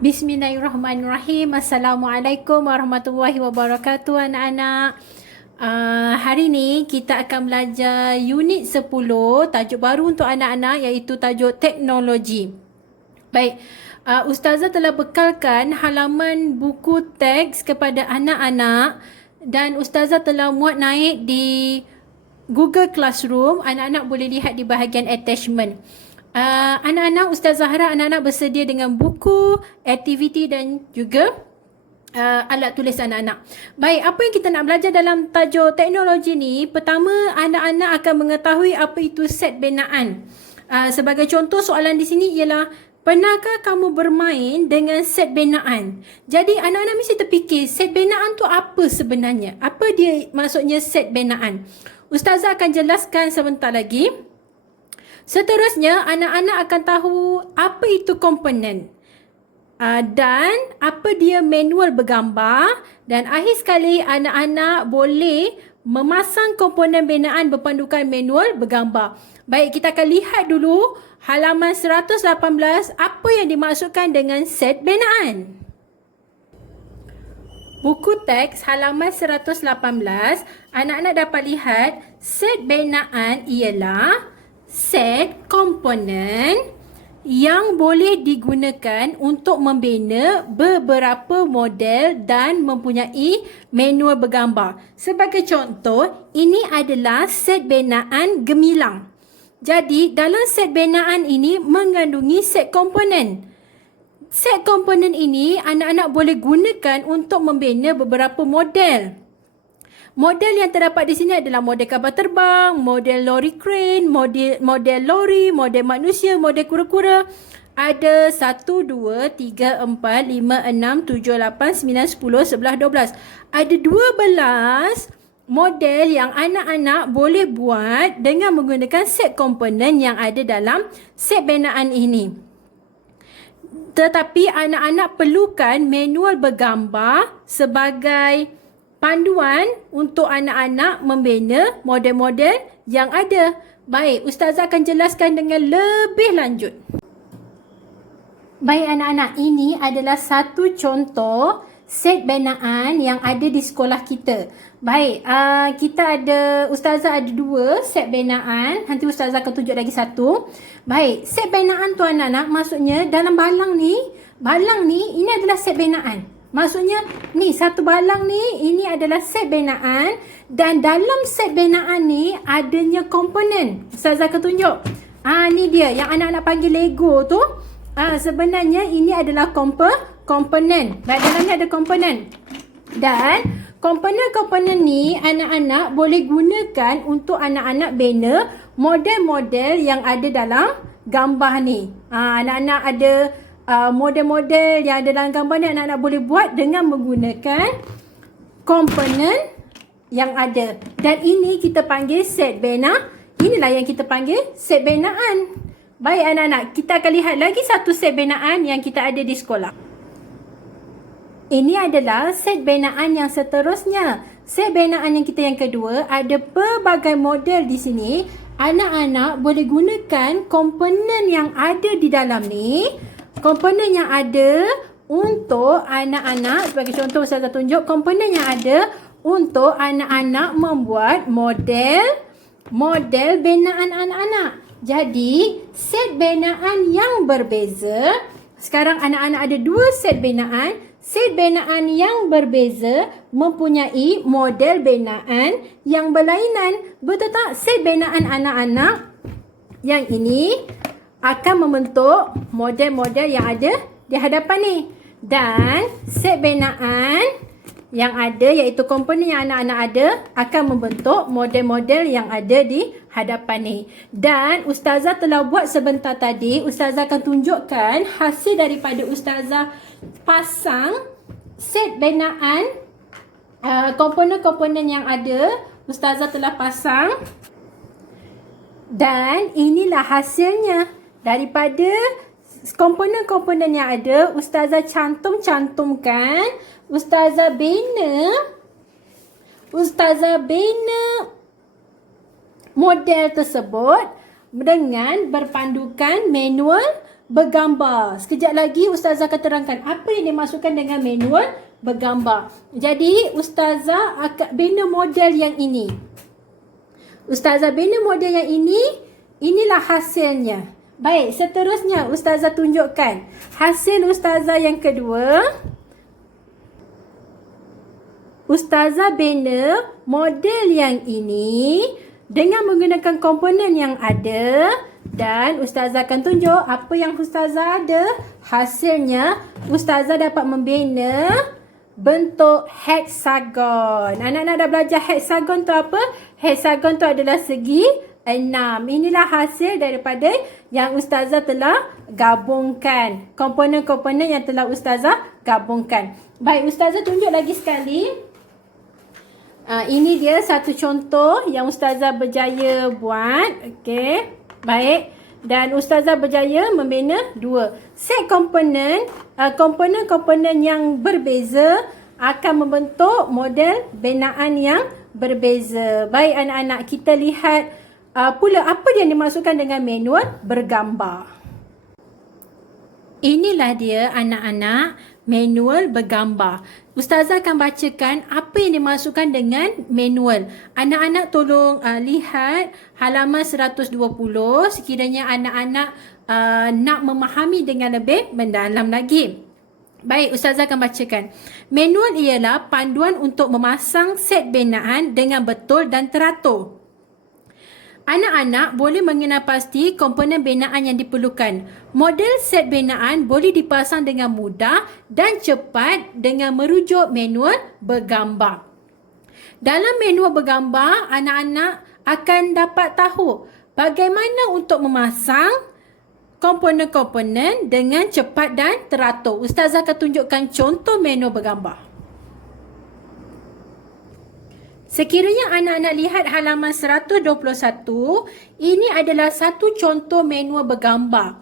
Bismillahirrahmanirrahim. Assalamualaikum warahmatullahi wabarakatuh anak-anak. Hari ni kita akan belajar unit 10, tajuk baru untuk anak-anak iaitu tajuk teknologi. Baik, Ustazah telah bekalkan halaman buku teks kepada anak-anak dan Ustazah telah muat naik di Google Classroom. Anak-anak boleh lihat di bahagian attachment. Anak-anak, Ustazah harap anak-anak bersedia dengan buku, aktiviti dan juga alat tulis anak-anak. Baik, apa yang kita nak belajar dalam tajuk teknologi ni? Pertama, anak-anak akan mengetahui apa itu set binaan. Sebagai contoh, soalan di sini ialah, pernahkah kamu bermain dengan set binaan? Jadi, anak-anak mesti terfikir, set binaan tu apa sebenarnya? Apa dia maksudnya set binaan? Ustazah akan jelaskan sebentar lagi. Seterusnya, anak-anak akan tahu apa itu komponen dan apa dia manual bergambar, dan akhir sekali anak-anak boleh memasang komponen binaan berpandukan manual bergambar. Baik, kita akan lihat dulu halaman 118 apa yang dimaksudkan dengan set binaan. Buku teks halaman 118, anak-anak dapat lihat set binaan ialah set komponen yang boleh digunakan untuk membina beberapa model dan mempunyai manual bergambar. Sebagai contoh, ini adalah set binaan gemilang. Jadi, dalam set binaan ini mengandungi set komponen. Set komponen ini anak-anak boleh gunakan untuk membina beberapa model. Model yang terdapat di sini adalah model kapal terbang, model lori crane, model lori, model manusia, model kura-kura. Ada 1, 2, 3, 4, 5, 6, 7, 8, 9, 10, 11, 12. Ada 12 model yang anak-anak boleh buat dengan menggunakan set komponen yang ada dalam set binaan ini. Tetapi anak-anak perlukan manual bergambar sebagai panduan untuk anak-anak membina model-model yang ada. Baik, Ustazah akan jelaskan dengan lebih lanjut. Baik anak-anak, ini adalah satu contoh set binaan yang ada di sekolah kita. Baik, Ustazah ada 2 set binaan. Nanti Ustazah akan tunjuk lagi satu. Baik, set binaan tu anak-anak maksudnya dalam balang ni ini adalah set binaan. Maksudnya ni satu balang ni, ini adalah set binaan, dan dalam set binaan ni adanya komponen. Ustazah akan tunjuk. Ni dia yang anak-anak panggil Lego tu. Sebenarnya ini adalah komponen. Baik, dalamnya ada komponen. Dan komponen-komponen ni anak-anak boleh gunakan untuk anak-anak bina model-model yang ada dalam gambar ni. Anak-anak ada model-model yang ada dalam gambar ni anak-anak boleh buat dengan menggunakan komponen yang ada. Dan ini kita panggil set binaan. Inilah yang kita panggil set binaan. Baik anak-anak, kita akan lihat lagi satu set binaan yang kita ada di sekolah. Ini adalah set binaan yang seterusnya. Set binaan yang kita yang kedua, ada pelbagai model di sini. Anak-anak boleh gunakan komponen yang ada di dalam ni. Komponen yang ada untuk anak-anak, sebagai contoh saya akan tunjuk komponen yang ada untuk anak-anak membuat model binaan anak-anak. Jadi, set binaan yang berbeza. Sekarang anak-anak ada 2 set binaan. Set binaan yang berbeza mempunyai model binaan yang berlainan. Betul tak? Set binaan anak-anak yang ini akan membentuk model-model yang ada di hadapan ni. Dan set binaan yang ada, iaitu komponen yang anak-anak ada, akan membentuk model-model yang ada di hadapan ni. Dan Ustazah telah buat sebentar tadi. Ustazah akan tunjukkan hasil daripada Ustazah pasang set binaan, komponen-komponen yang ada. Ustazah telah pasang. Dan inilah hasilnya. Daripada komponen-komponen yang ada, Ustazah cantumkan, Ustazah bina model tersebut dengan berpandukan manual bergambar. Sekejap lagi Ustazah akan terangkan apa yang dimaksudkan dengan manual bergambar. Jadi Ustazah akan bina model yang ini. Ustazah bina model yang ini, inilah hasilnya. Baik, seterusnya Ustazah tunjukkan hasil Ustazah yang kedua. Ustazah bina model yang ini dengan menggunakan komponen yang ada dan Ustazah akan tunjuk apa yang Ustazah ada. Hasilnya Ustazah dapat membina bentuk heksagon. Anak-anak dah belajar heksagon tu apa? Heksagon tu adalah segi 6. Inilah hasil daripada yang Ustazah telah gabungkan. Komponen-komponen yang telah Ustazah gabungkan. Baik, Ustazah tunjuk lagi sekali. Ini dia satu contoh yang Ustazah berjaya buat. Okey. Baik. Dan Ustazah berjaya membina 2 set komponen. Komponen-komponen yang berbeza akan membentuk model binaan yang berbeza. Baik anak-anak, kita lihat pula apa yang dimaksudkan dengan manual bergambar. Inilah dia anak-anak, manual bergambar. Ustazah akan bacakan apa yang dimaksudkan dengan manual. Anak-anak tolong lihat halaman 120 sekiranya anak-anak nak memahami dengan lebih mendalam lagi. Baik, Ustazah akan bacakan. Manual ialah panduan untuk memasang set binaan dengan betul dan teratur. Anak-anak boleh mengenal pasti komponen binaan yang diperlukan. Model set binaan boleh dipasang dengan mudah dan cepat dengan merujuk manual bergambar. Dalam manual bergambar, anak-anak akan dapat tahu bagaimana untuk memasang komponen-komponen dengan cepat dan teratur. Ustazah akan tunjukkan contoh manual bergambar. Sekiranya anak-anak lihat halaman 121, ini adalah satu contoh manual bergambar.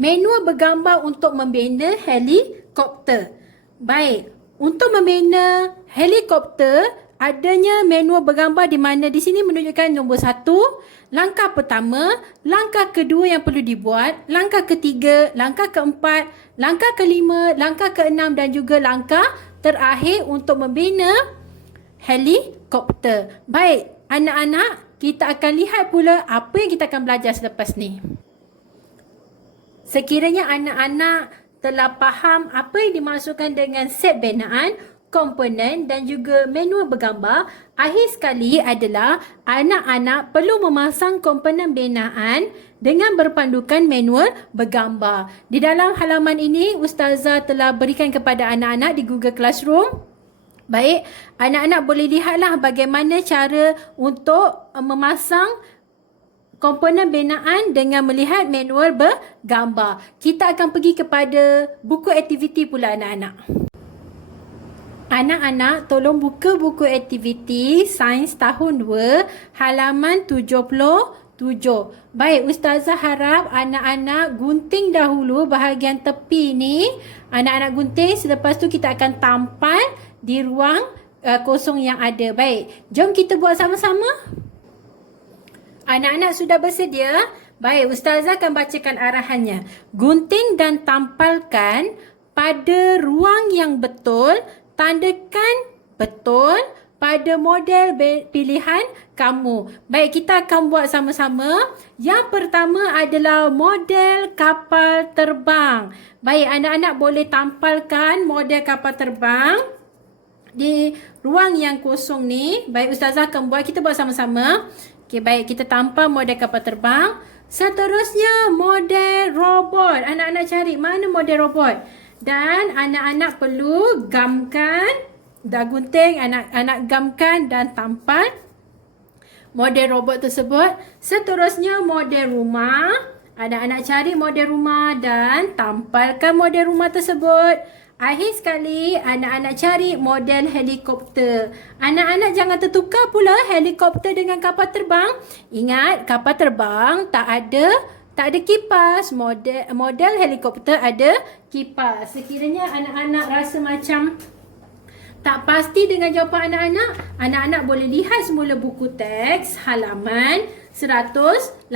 Manual bergambar untuk membina helikopter. Baik, untuk membina helikopter, adanya manual bergambar di mana di sini menunjukkan nombor 1, langkah pertama, langkah kedua yang perlu dibuat, langkah ketiga, langkah keempat, langkah kelima, langkah keenam dan juga langkah terakhir untuk membina helikopter. Baik, anak-anak, kita akan lihat pula apa yang kita akan belajar selepas ni. Sekiranya anak-anak telah faham apa yang dimaksudkan dengan set binaan, komponen dan juga manual bergambar, akhir sekali adalah anak-anak perlu memasang komponen binaan dengan berpandukan manual bergambar. Di dalam halaman ini, Ustazah telah berikan kepada anak-anak di Google Classroom. Baik, anak-anak boleh lihatlah bagaimana cara untuk memasang komponen binaan dengan melihat manual bergambar. Kita akan pergi kepada buku aktiviti pula anak-anak. Anak-anak tolong buka buku aktiviti Sains tahun 2 halaman 77. Baik, Ustazah harap anak-anak gunting dahulu bahagian tepi ni. Anak-anak gunting, selepas tu kita akan tampal di ruang kosong yang ada. Baik, jom kita buat sama-sama. Anak-anak sudah bersedia? Baik, Ustazah akan bacakan arahannya. Gunting dan tampalkan pada ruang yang betul. Tandakan betul pada model pilihan kamu. Baik, kita akan buat sama-sama. Yang pertama adalah model kapal terbang. Baik, anak-anak boleh tampalkan model kapal terbang di ruang yang kosong ni. Baik, Ustazah akan buat, kita buat sama-sama. Okey, baik, kita tampal model kapal terbang. Seterusnya, model robot. Anak-anak cari mana model robot. Dan anak-anak perlu gamkan, dah gunting, anak-anak gamkan dan tampal model robot tersebut. Seterusnya, model rumah. Anak-anak cari model rumah dan tampalkan model rumah tersebut. Akhir sekali, anak-anak cari model helikopter. Anak-anak jangan tertukar pula helikopter dengan kapal terbang. Ingat, kapal terbang tak ada kipas. Model helikopter ada kipas. Sekiranya anak-anak rasa macam tak pasti dengan jawapan anak-anak, anak-anak boleh lihat semula buku teks halaman 118.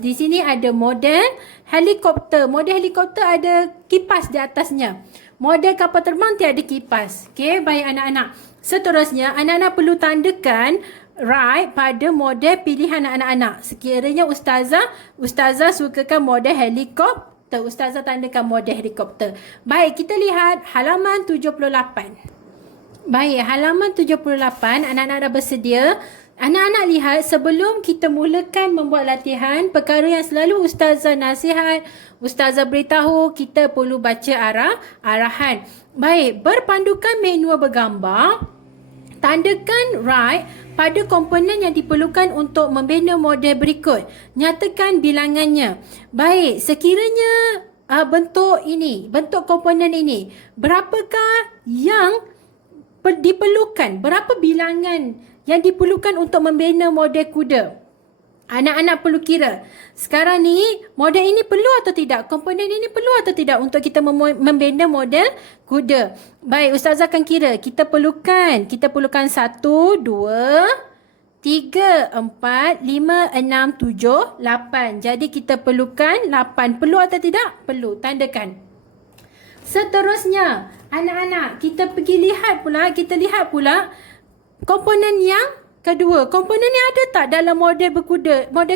Di sini ada model helikopter. Model helikopter ada kipas di atasnya. Model kapal terbang tiada kipas. Okey, baik anak-anak. Seterusnya, anak-anak perlu tandakan right pada model pilihan anak-anak. Sekiranya ustazah sukakan model helikopter, ustazah tandakan model helikopter. Baik, kita lihat halaman 78. Baik, halaman 78, anak-anak dah bersedia. Anak-anak lihat, sebelum kita mulakan membuat latihan, perkara yang selalu ustazah nasihat, ustazah beritahu, kita perlu baca arahan. Baik, berpandukan manual bergambar, tandakan right pada komponen yang diperlukan untuk membina model berikut. Nyatakan bilangannya. Baik, sekiranya bentuk komponen ini, berapakah yang diperlukan? Berapa bilangan yang diperlukan untuk membina model kuda? Anak-anak perlu kira. Sekarang ni, model ini perlu atau tidak? Komponen ini perlu atau tidak untuk kita membina model kuda? Baik, ustazah akan kira. Kita perlukan 1, 2, 3, 4, 5, 6, 7, 8. Jadi kita perlukan 8. Perlu atau tidak? Perlu. Tandakan. Seterusnya, anak-anak, kita lihat pula komponen yang kedua. Komponen yang ada tak dalam model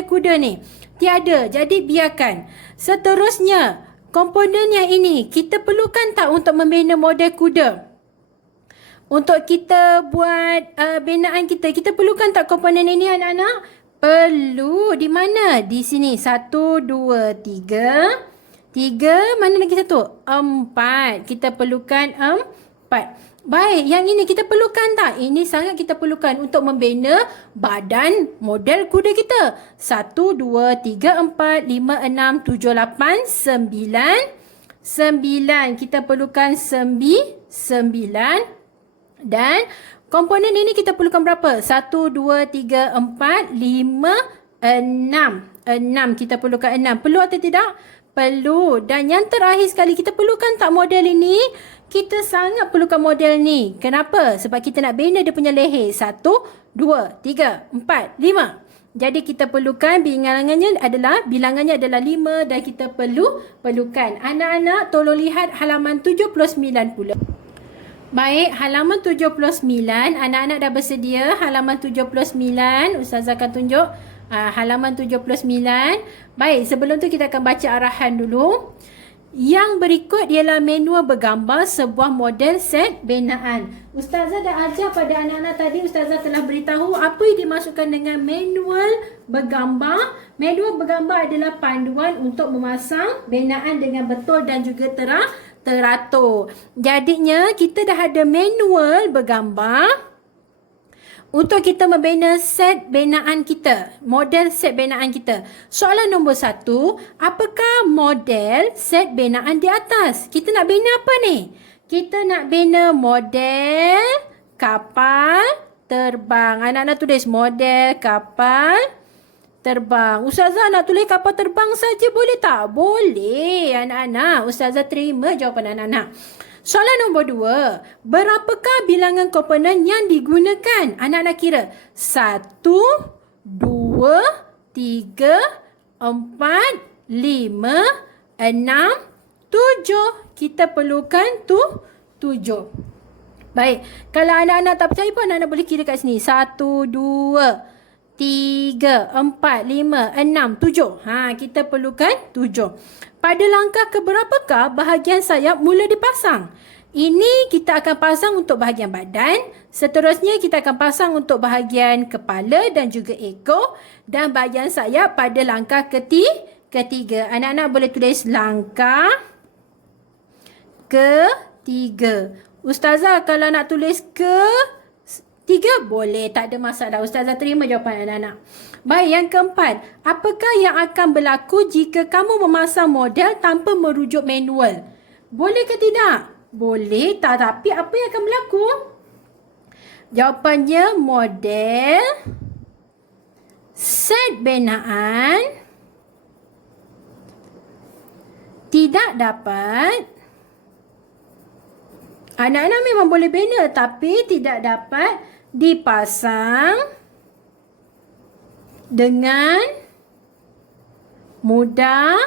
kuda ni? Tiada. Jadi biarkan. Seterusnya, komponen yang ini kita perlukan tak untuk membina model kuda? Untuk kita buat binaan kita perlukan tak komponen ini anak-anak? Perlu. Di mana? Di sini. 1, 2, 3. 3, mana lagi satu? 4. Kita perlukan 4. Baik, yang ini kita perlukan tak? Ini sangat kita perlukan untuk membina badan model kuda kita. 1, 2, 3, 4, 5, 6, 7, 8, 9. 9. Kita perlukan 9. Dan komponen ini kita perlukan berapa? 1, 2, 3, 4, 5, 6. 6. Kita perlukan 6. Perlu atau tidak? Perlu. Dan yang terakhir sekali, kita perlukan tak model ini? Kita sangat perlukan model ni. Kenapa? Sebab kita nak bina dia punya leher. 1, 2, 3, 4, 5. Jadi kita perlukan bilangannya adalah 5 dan kita perlukan. Anak-anak tolong lihat halaman 79 pula. Baik, halaman 79. Anak-anak dah bersedia. Halaman 79. Ustazah akan tunjuk halaman 79. Baik, sebelum tu kita akan baca arahan dulu. Yang berikut ialah manual bergambar sebuah model set binaan. Ustazah dah ajar pada anak-anak tadi, ustazah telah beritahu apa yang dimaksudkan dengan manual bergambar. Manual bergambar adalah panduan untuk memasang binaan dengan betul dan juga teratur. Jadinya kita dah ada manual bergambar untuk kita membina set binaan kita. Model set binaan kita. Soalan nombor 1. Apakah model set binaan di atas? Kita nak bina apa ni? Kita nak bina model kapal terbang. Anak-anak tulis model kapal terbang. Ustazah nak tulis kapal terbang saja boleh tak? Boleh anak-anak. Ustazah terima jawapan anak-anak. Soalan nombor 2. Berapakah bilangan komponen yang digunakan? Anak-anak kira. 1, 2, 3, 4, 5, 6, 7. Kita perlukan 7. Baik. Kalau anak-anak tak percaya pun anak-anak boleh kira kat sini. 1, 2, 3, 4, 5, 6, 7. Kita perlukan 7. Pada langkah keberapakah bahagian sayap mula dipasang? Ini kita akan pasang untuk bahagian badan. Seterusnya kita akan pasang untuk bahagian kepala dan juga ekor. Dan bahagian sayap pada langkah ketiga. Anak-anak boleh tulis langkah ketiga. Ustazah kalau nak tulis ketiga boleh, tak ada masalah. Ustazah terima jawapan anak-anak. Baik, yang keempat. Apakah yang akan berlaku jika kamu memasang model tanpa merujuk manual? Boleh ke tidak? Boleh, tapi apa yang akan berlaku? Jawapannya model set binaan tidak dapat. Anak-anak memang boleh bina tapi tidak dapat dipasang dengan mudah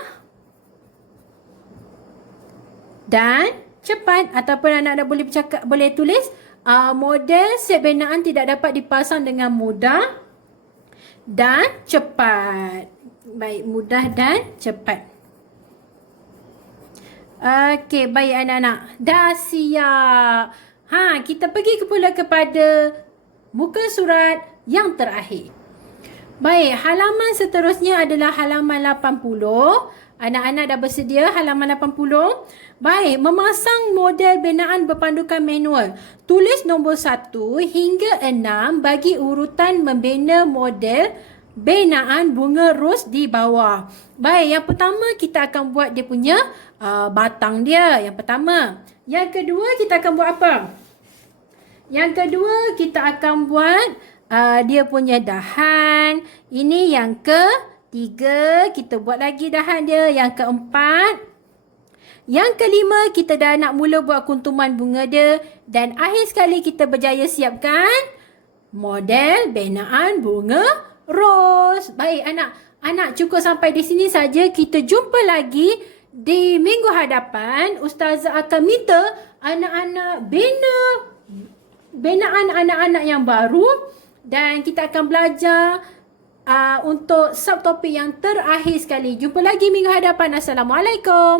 dan cepat. Ataupun anak-anak boleh bercakap, boleh tulis model set binaan tidak dapat dipasang dengan mudah dan cepat. Baik, mudah dan cepat. Okey, baik anak-anak. Dah siap. Kita pergi pula kepada muka surat yang terakhir. Baik, halaman seterusnya adalah halaman 80. Anak-anak dah bersedia halaman 80? Baik, memasang model binaan berpandukan manual. Tulis nombor 1 hingga 6 bagi urutan membina model binaan bunga ros di bawah. Baik, yang pertama kita akan buat dia punya batang dia. Yang pertama. Yang kedua kita akan buat apa? Yang kedua kita akan buat dia punya dahan. Ini yang ketiga, kita buat lagi dahan dia. Yang keempat. Yang kelima, kita dah nak mula buat kuntuman bunga dia. Dan akhir sekali kita berjaya siapkan model binaan bunga ros. Baik anak cukup sampai di sini saja. Kita jumpa lagi di minggu hadapan. Ustazah akan minta anak-anak binaan anak-anak yang baru. Dan kita akan belajar untuk subtopik yang terakhir sekali. Jumpa lagi minggu hadapan. Assalamualaikum.